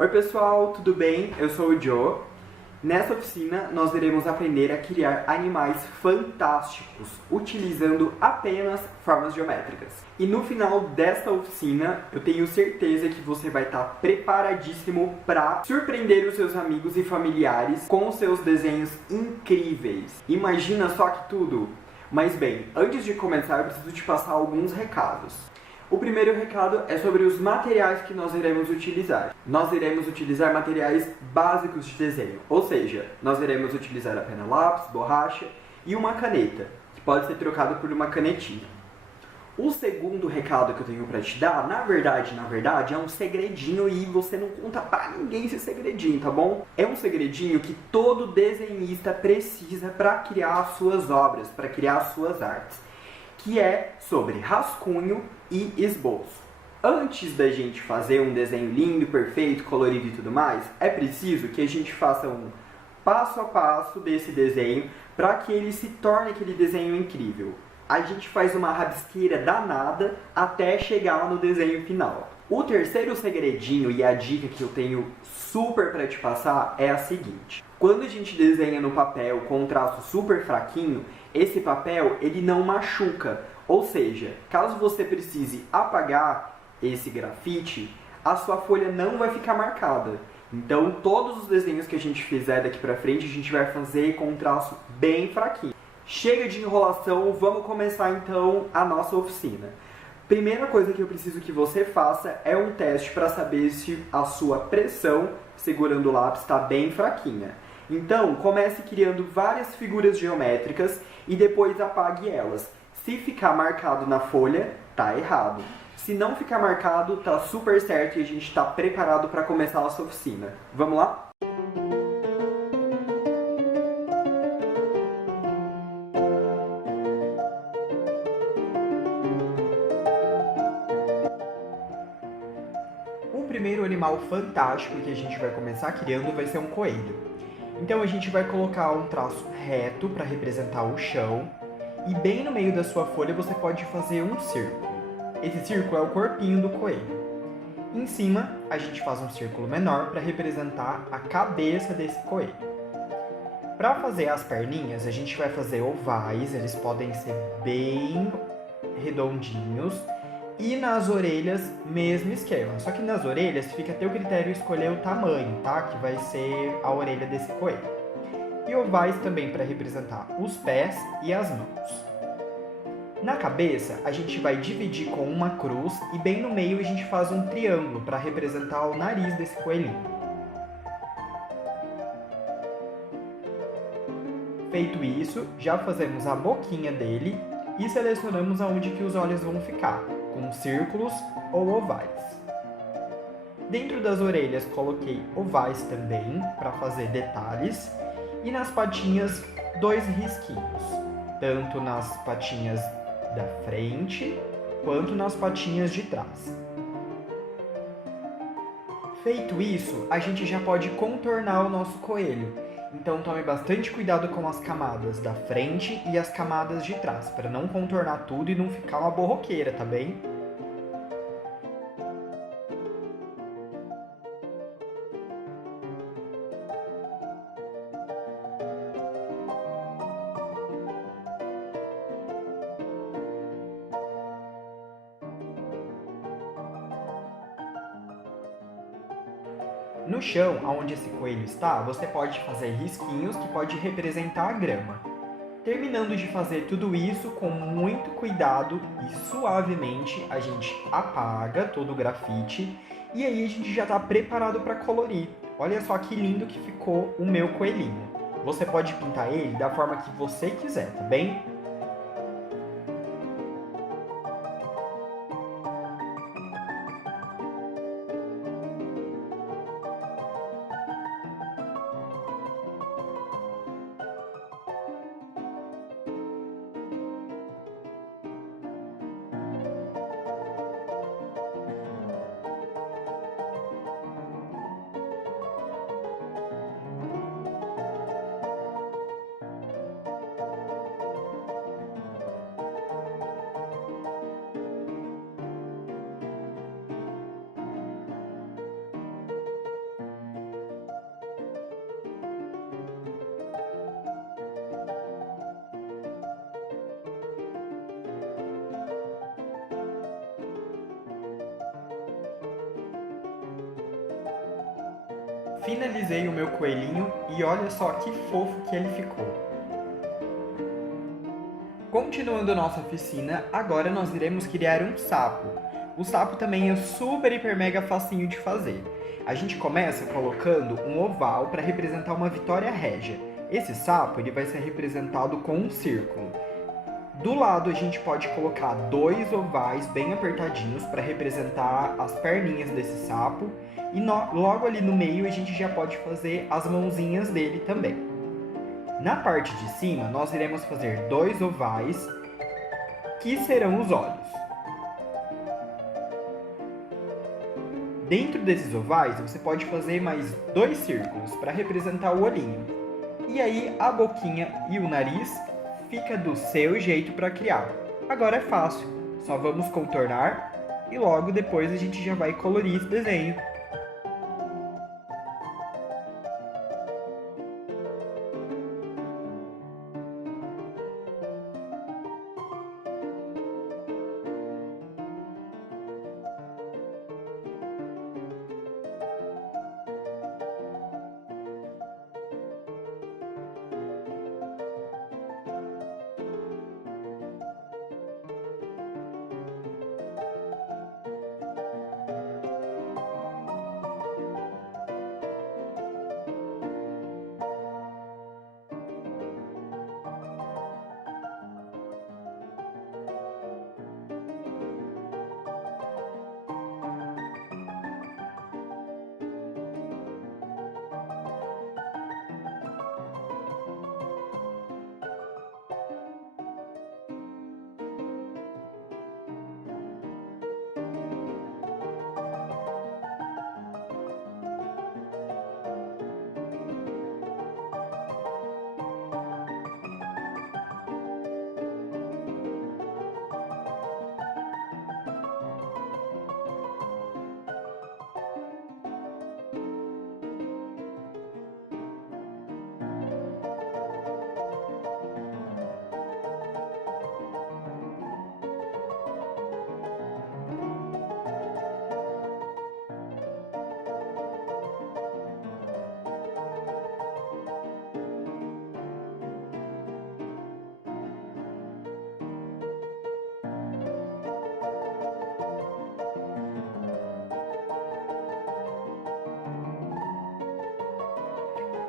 Oi pessoal, tudo bem? Eu sou o Joe. Nessa oficina nós iremos aprender a criar animais fantásticos utilizando apenas formas geométricas. E no final desta oficina eu tenho certeza que você vai estar preparadíssimo para surpreender os seus amigos e familiares com os seus desenhos incríveis. Imagina só que tudo! Mas bem, antes de começar eu preciso te passar alguns recados. O primeiro recado é sobre os materiais que nós iremos utilizar. Nós iremos utilizar materiais básicos de desenho, ou seja, nós iremos utilizar apenas lápis, borracha e uma caneta, que pode ser trocada por uma canetinha. O segundo recado que eu tenho para te dar, na verdade, é um segredinho e você não conta pra ninguém esse segredinho, tá bom? É um segredinho que todo desenhista precisa para criar as suas obras, para criar as suas artes, que é sobre rascunho e esboço. Antes da gente fazer um desenho lindo, perfeito, colorido e tudo mais, é preciso que a gente faça um passo a passo desse desenho para que ele se torne aquele desenho incrível. A gente faz uma rabisqueira danada até chegar no desenho final. O terceiro segredinho e a dica que eu tenho super para te passar é a seguinte. Quando a gente desenha no papel com um traço super fraquinho, esse papel ele não machuca. Ou seja, caso você precise apagar esse grafite, a sua folha não vai ficar marcada. Então, todos os desenhos que a gente fizer daqui pra frente, a gente vai fazer com um traço bem fraquinho. Chega de enrolação, vamos começar então a nossa oficina. Primeira coisa que eu preciso que você faça é um teste para saber se a sua pressão segurando o lápis está bem fraquinha. Então, comece criando várias figuras geométricas e depois apague elas. Se ficar marcado na folha, tá errado. Se não ficar marcado, tá super certo e a gente está preparado para começar a nossa oficina. Vamos lá? O primeiro animal fantástico que a gente vai começar criando vai ser um coelho. Então a gente vai colocar um traço reto para representar o chão e bem no meio da sua folha você pode fazer um círculo. Esse círculo é o corpinho do coelho. Em cima a gente faz um círculo menor para representar a cabeça desse coelho. Para fazer as perninhas a gente vai fazer ovais, eles podem ser bem redondinhos. E nas orelhas, mesmo esquema. Só que nas orelhas fica a teu critério escolher o tamanho, tá? Que vai ser a orelha desse coelho. E ovais também para representar os pés e as mãos. Na cabeça, a gente vai dividir com uma cruz e bem no meio a gente faz um triângulo para representar o nariz desse coelhinho. Feito isso, já fazemos a boquinha dele e selecionamos aonde que os olhos vão ficar, com círculos ou ovais. Dentro das orelhas coloquei ovais também, para fazer detalhes, e nas patinhas 2 risquinhos, tanto nas patinhas da frente, quanto nas patinhas de trás. Feito isso, a gente já pode contornar o nosso coelho. Então tome bastante cuidado com as camadas da frente e as camadas de trás, para não contornar tudo e não ficar uma borroqueira, tá bem? No chão, onde esse coelho está, você pode fazer risquinhos que pode representar a grama. Terminando de fazer tudo isso, com muito cuidado e suavemente, a gente apaga todo o grafite e aí a gente já está preparado para colorir. Olha só que lindo que ficou o meu coelhinho. Você pode pintar ele da forma que você quiser, tá bem? Finalizei o meu coelhinho e olha só que fofo que ele ficou. Continuando nossa oficina, agora nós iremos criar um sapo. O sapo também é super, hiper, mega facinho de fazer. A gente começa colocando um oval para representar uma vitória régia. Esse sapo ele vai ser representado com um círculo. Do lado a gente pode colocar 2 ovais bem apertadinhos para representar as perninhas desse sapo. E logo ali no meio a gente já pode fazer as mãozinhas dele também. Na parte de cima nós iremos fazer 2 ovais que serão os olhos. Dentro desses ovais você pode fazer mais 2 círculos para representar o olhinho. E aí a boquinha e o nariz fica do seu jeito para criar. Agora é fácil, só vamos contornar e logo depois a gente já vai colorir esse desenho.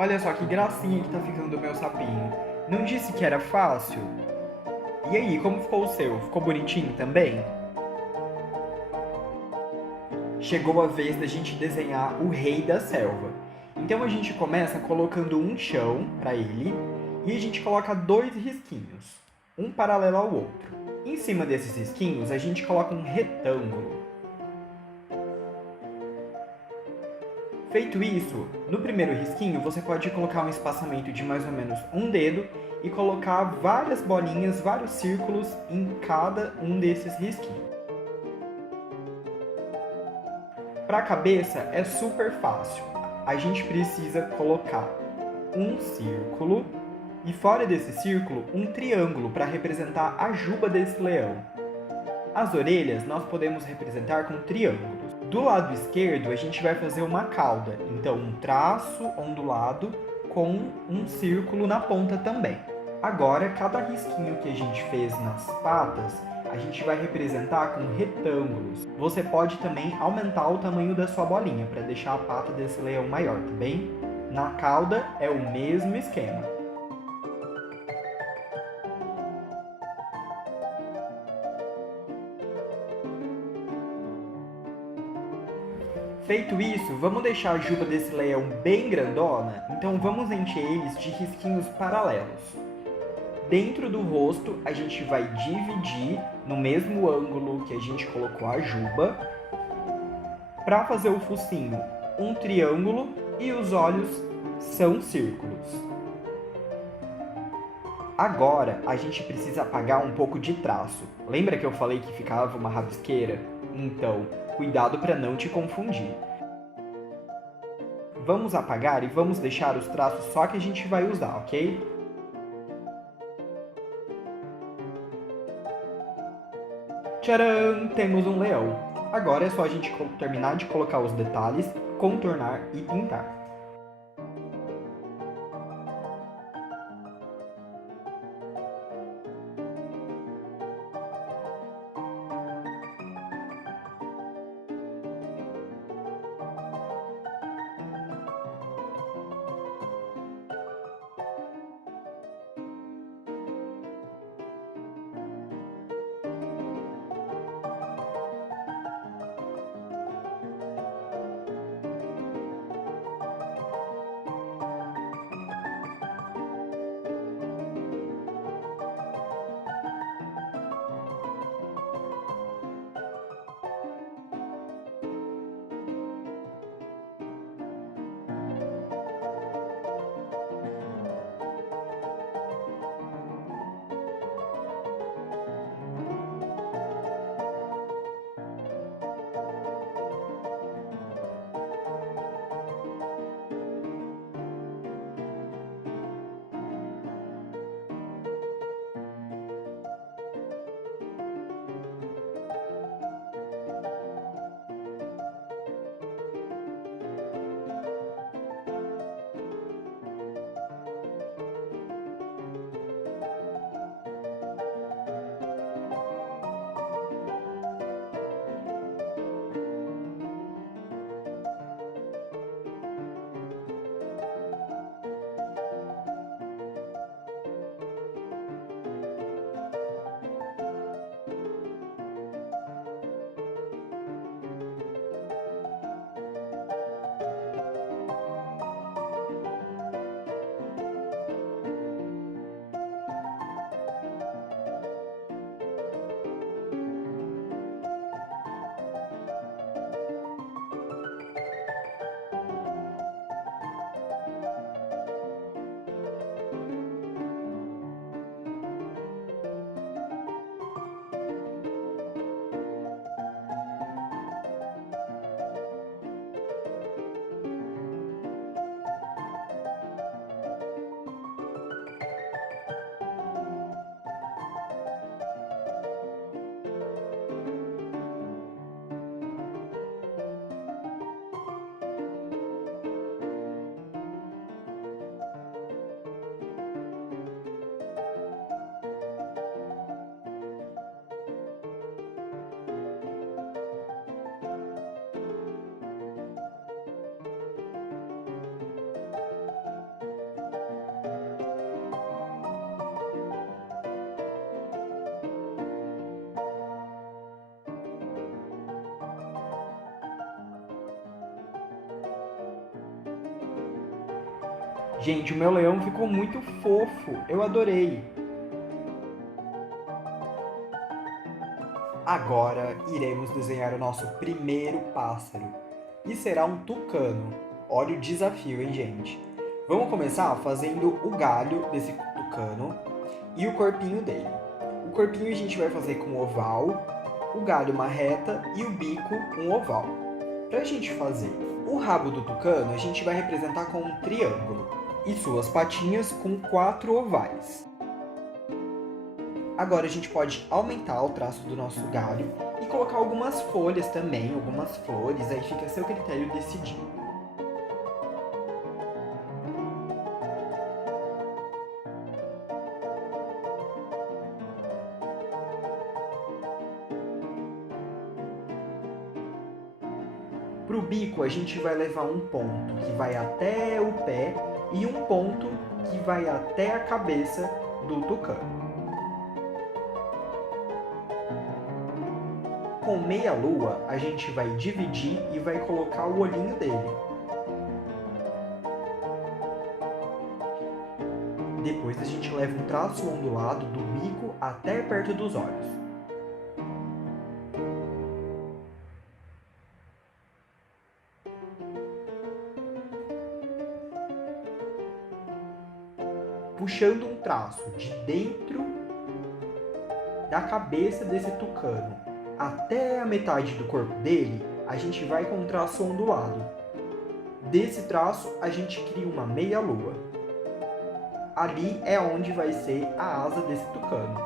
Olha só que gracinha que tá ficando o meu sapinho. Não disse que era fácil? E aí, como ficou o seu? Ficou bonitinho também? Chegou a vez da gente desenhar o rei da selva. Então a gente começa colocando um chão para ele e a gente coloca 2 risquinhos, um paralelo ao outro. Em cima desses risquinhos a gente coloca um retângulo. Feito isso, no primeiro risquinho você pode colocar um espaçamento de mais ou menos um dedo e colocar várias bolinhas, vários círculos em cada um desses risquinhos. Para a cabeça é super fácil. A gente precisa colocar um círculo e fora desse círculo um triângulo para representar a juba desse leão. As orelhas nós podemos representar com triângulos. Do lado esquerdo a gente vai fazer uma cauda, então um traço ondulado com um círculo na ponta também. Agora, cada risquinho que a gente fez nas patas, a gente vai representar com retângulos. Você pode também aumentar o tamanho da sua bolinha para deixar a pata desse leão maior, tá bem? Na cauda é o mesmo esquema. Feito isso, vamos deixar a juba desse leão bem grandona? Então vamos encher eles de risquinhos paralelos. Dentro do rosto, a gente vai dividir no mesmo ângulo que a gente colocou a juba. Para fazer o focinho, um triângulo e os olhos são círculos. Agora, a gente precisa apagar um pouco de traço. Lembra que eu falei que ficava uma rabisqueira? Então, cuidado para não te confundir. Vamos apagar e vamos deixar os traços só que a gente vai usar, ok? Tcharam! Temos um leão. Agora é só a gente terminar de colocar os detalhes, contornar e pintar. Gente, o meu leão ficou muito fofo, eu adorei! Agora iremos desenhar o nosso primeiro pássaro, e será um tucano. Olha o desafio, hein, gente? Vamos começar fazendo o galho desse tucano e o corpinho dele. O corpinho a gente vai fazer com oval, o galho uma reta e o bico um oval. Para a gente fazer o rabo do tucano, a gente vai representar com um triângulo e suas patinhas com 4 ovais. Agora a gente pode aumentar o traço do nosso galho e colocar algumas folhas também, algumas flores, aí fica a seu critério decidir. Para o bico, a gente vai levar um ponto que vai até o pé e um ponto que vai até a cabeça do tucano. Com meia lua, a gente vai dividir e vai colocar o olhinho dele. Depois a gente leva um traço ondulado do bico até perto dos olhos. Puxando um traço de dentro da cabeça desse tucano até a metade do corpo dele, a gente vai com um traço ondulado. Desse traço, a gente cria uma meia-lua. Ali é onde vai ser a asa desse tucano.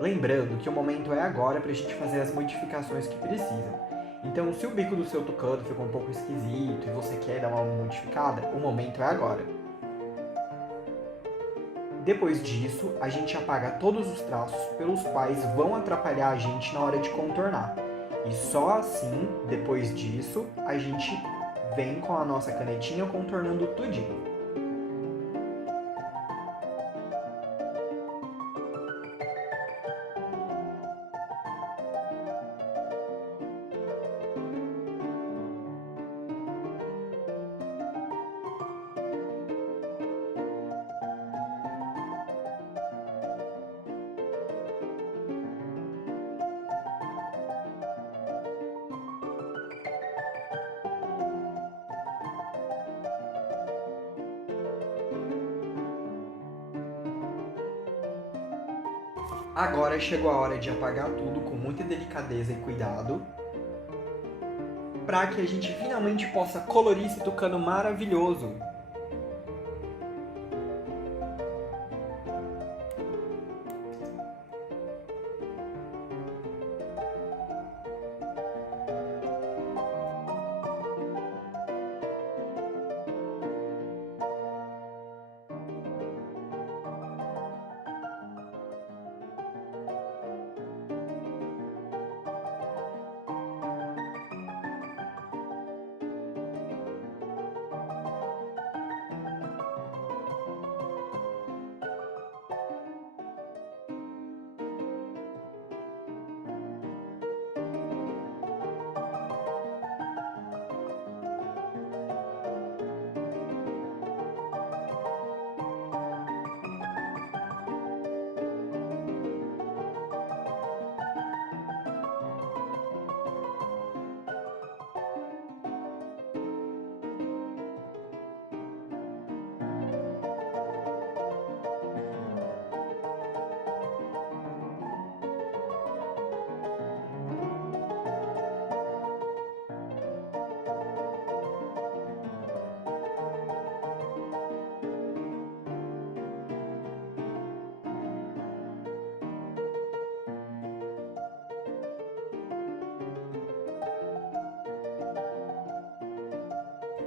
Lembrando que o momento é agora para a gente fazer as modificações que precisam. Então, se o bico do seu tucano ficou um pouco esquisito e você quer dar uma modificada, o momento é agora. Depois disso, a gente apaga todos os traços pelos quais vão atrapalhar a gente na hora de contornar. E só assim, depois disso, a gente vem com a nossa canetinha contornando tudinho. Agora chegou a hora de apagar tudo com muita delicadeza e cuidado, para que a gente finalmente possa colorir esse tucano maravilhoso.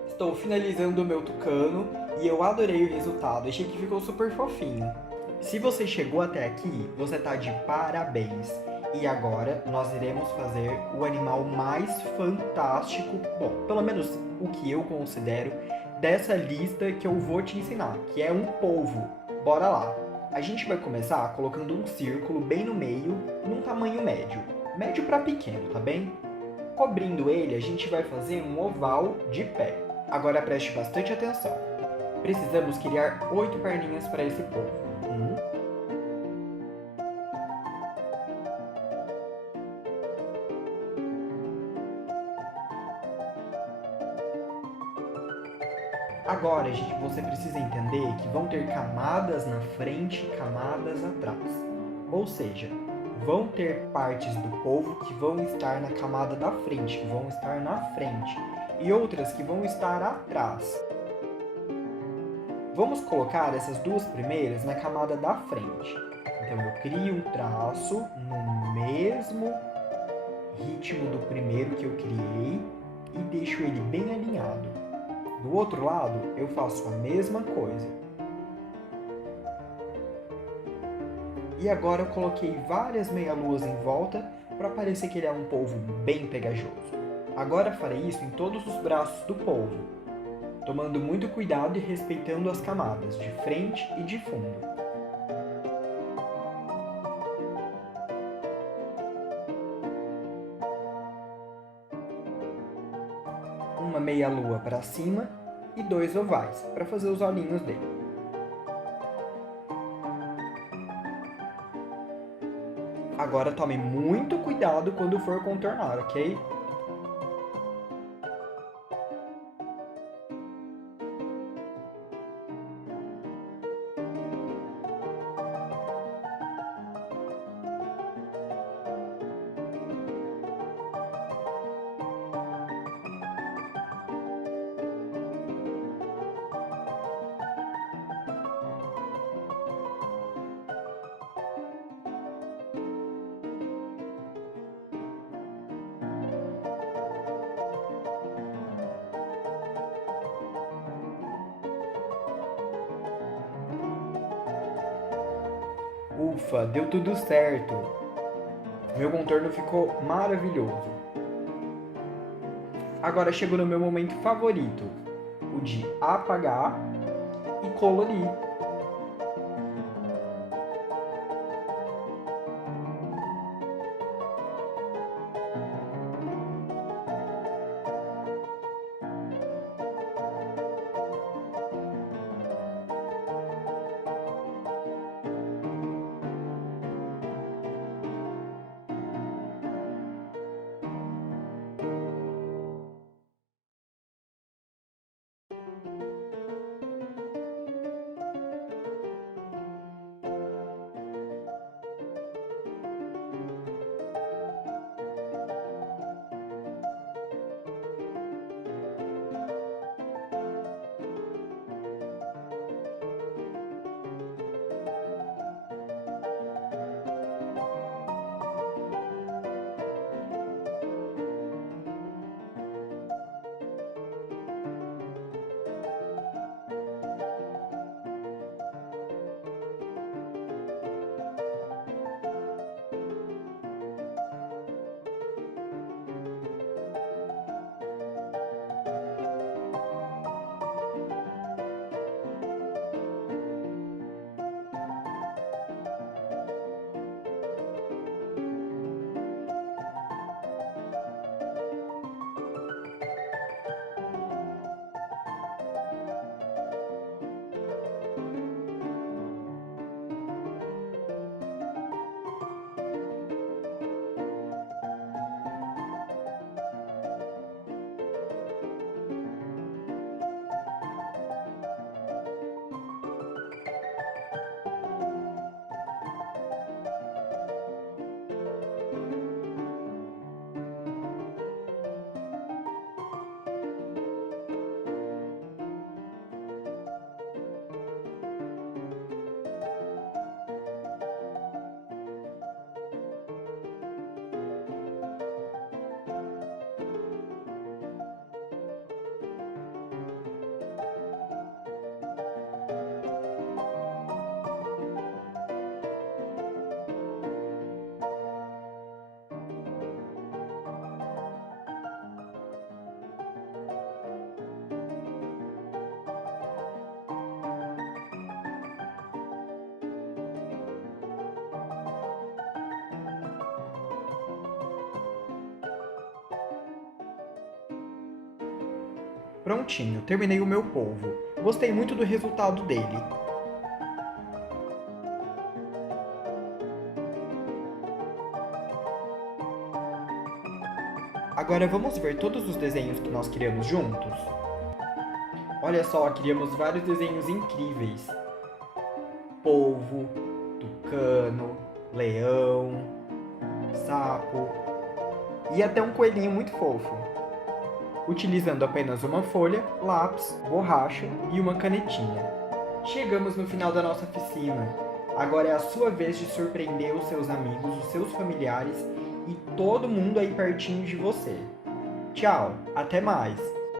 Estou finalizando o meu tucano e eu adorei o resultado, achei que ficou super fofinho. Se você chegou até aqui, você tá de parabéns! E agora nós iremos fazer o animal mais fantástico, bom, pelo menos o que eu considero, dessa lista que eu vou te ensinar, que é um polvo. Bora lá! A gente vai começar colocando um círculo bem no meio, num tamanho médio. Médio para pequeno, tá bem? Cobrindo ele, a gente vai fazer um oval de pé. Agora preste bastante atenção. Precisamos criar 8 perninhas para esse polvo. Agora, você precisa entender que vão ter camadas na frente e camadas atrás. Ou seja, vão ter partes do polvo que vão estar na camada da frente, que vão estar na frente, e outras que vão estar atrás. Vamos colocar essas duas primeiras na camada da frente. Então eu crio um traço no mesmo ritmo do primeiro que eu criei e deixo ele bem alinhado. Do outro lado, eu faço a mesma coisa. E agora eu coloquei várias meia-luas em volta para parecer que ele é um polvo bem pegajoso. Agora farei isso em todos os braços do polvo, tomando muito cuidado e respeitando as camadas de frente e de fundo. Uma meia-lua para cima e 2 ovais para fazer os olhinhos dele. Agora tome muito cuidado quando for contornar, ok? Ufa, deu tudo certo! Meu contorno ficou maravilhoso. Agora chegou no meu momento favorito, o de apagar e colorir. Prontinho, terminei o meu polvo. Gostei muito do resultado dele. Agora vamos ver todos os desenhos que nós criamos juntos? Olha só, criamos vários desenhos incríveis. Polvo, tucano, leão, sapo e até um coelhinho muito fofo. Utilizando apenas uma folha, lápis, borracha e uma canetinha. Chegamos no final da nossa oficina. Agora é a sua vez de surpreender os seus amigos, os seus familiares e todo mundo aí pertinho de você. Tchau, até mais!